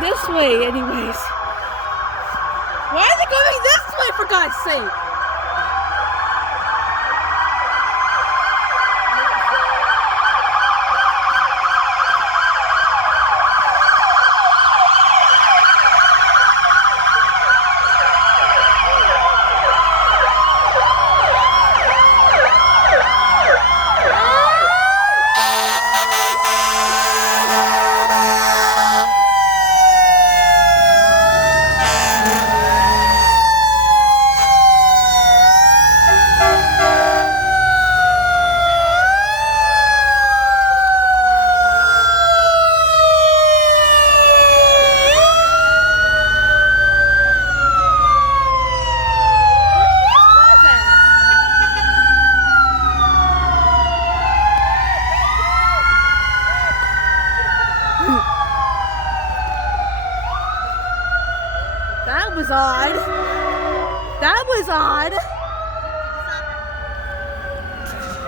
going this way anyways? Why are they going this way, for God's sake? That was odd. That was odd.